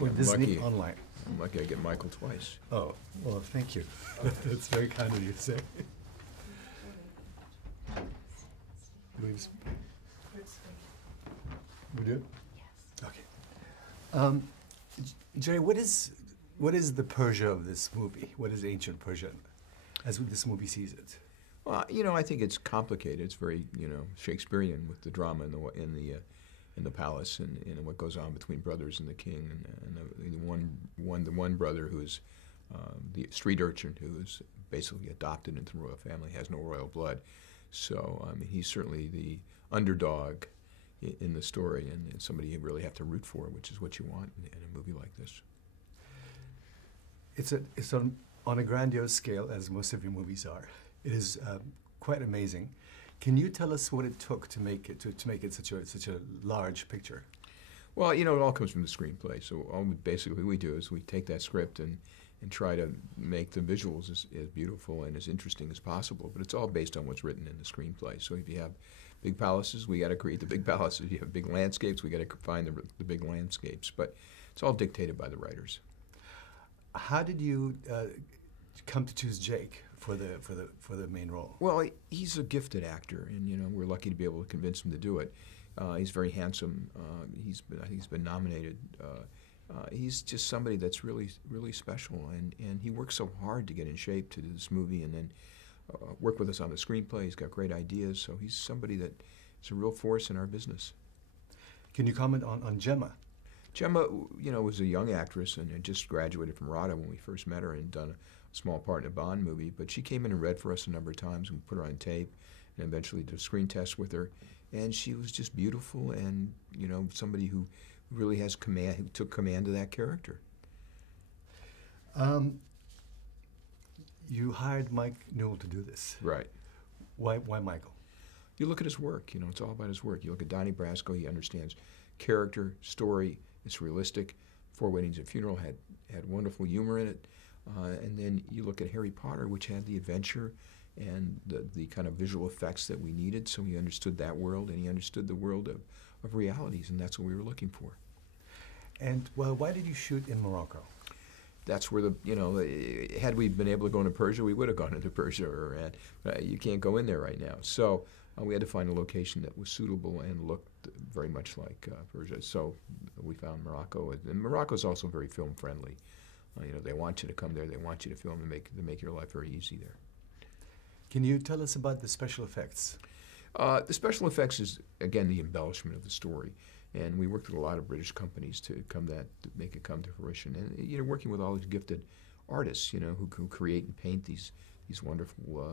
for I'm Disney lucky. Online. I'm lucky I get Michael twice. Oh, well, thank you. That's very kind of you to say. We do? Yes. Okay. Jerry, what is the Persia of this movie? What is ancient Persia, as this movie sees it? Well, I think it's complicated. It's very, Shakespearean with the drama in the palace and what goes on between brothers and the king and the one brother who's the street urchin who is basically adopted into the royal family, has no royal blood. So I mean, he's certainly the underdog in the story and somebody you really have to root for, which is what you want in a movie like this. It's on a grandiose scale, as most of your movies are. It is quite amazing. Can you tell us what it took to make it such a large picture? Well, it all comes from the screenplay. So basically we do is we take that script and try to make the visuals as beautiful and as interesting as possible. But it's all based on what's written in the screenplay. So if you have big palaces, we got to create the big palaces. If you have big landscapes, we got to find the big landscapes. But it's all dictated by the writers. How did you come to choose Jake for the main role? Well, he's a gifted actor, and we're lucky to be able to convince him to do it. He's very handsome. I think he's been nominated. He's just somebody that's really, really special, and he worked so hard to get in shape to do this movie, and then work with us on the screenplay. He's got great ideas, so he's somebody that is a real force in our business. Can you comment on Gemma? Gemma, was a young actress and had just graduated from RADA when we first met her and done a small part in a Bond movie. But she came in and read for us a number of times. We put her on tape and eventually did a screen test with her. And she was just beautiful and, somebody who really has command, who took command of that character. You hired Mike Newell to do this. Right. Why Michael? You look at his work, it's all about his work. You look at Donnie Brasco, he understands character, story, it's realistic. Four Weddings and Funeral had wonderful humor in it. And then you look at Harry Potter, which had the adventure and the kind of visual effects that we needed, so he understood that world, and he understood the world of realities, and that's what we were looking for. And, well, why did you shoot in Morocco? That's where had we been able to go into Persia, we would have gone into Persia, you can't go in there right now. So we had to find a location that was suitable and looked very much like Persia. So we found Morocco, and Morocco is also very film friendly. They want you to come there, they want you to film and make your life very easy there. Can you tell us about the special effects? The special effects is, again, the embellishment of the story. And we worked with a lot of British companies to make it come to fruition. And working with all these gifted artists, who create and paint these wonderful,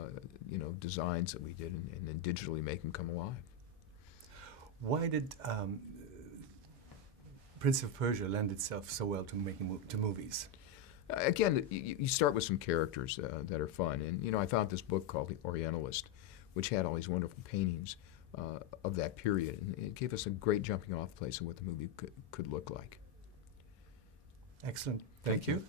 designs that we did, and then digitally make them come alive. Why did Prince of Persia lend itself so well to movies? Again, you start with some characters that are fun. And, I found this book called The Orientalist, which had all these wonderful paintings of that period. And it gave us a great jumping off place of what the movie could look like. Excellent. Thank you.